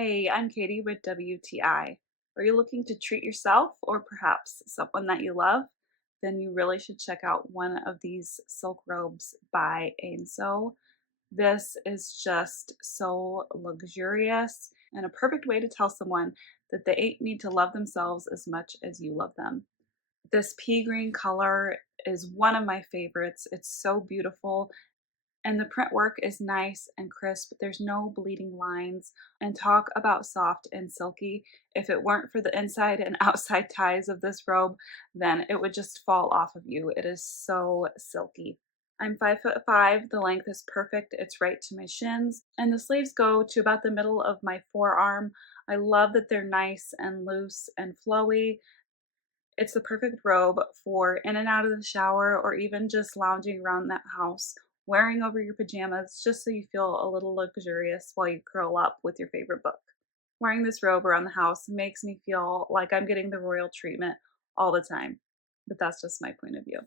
Hey, I'm Katie with WTI. Are you looking to treat yourself or perhaps someone that you love? Then you really should check out one of these silk robes by Aensso. This is just so luxurious and a perfect way to tell someone that they need to love themselves as much as you love them. This pea green color is one of my favorites. It's so beautiful and the print work is nice and crisp. There's no bleeding lines. And talk about soft and silky. If it weren't for the inside and outside ties of this robe, then it would just fall off of you. It is so silky. I'm 5'5". The length is perfect. It's right to my shins. And the sleeves go to about the middle of my forearm. I love that they're nice and loose and flowy. It's the perfect robe for in and out of the shower or even just lounging around that house, wearing over your pajamas just so you feel a little luxurious while you curl up with your favorite book. Wearing this robe around the house makes me feel like I'm getting the royal treatment all the time, but that's just my point of view.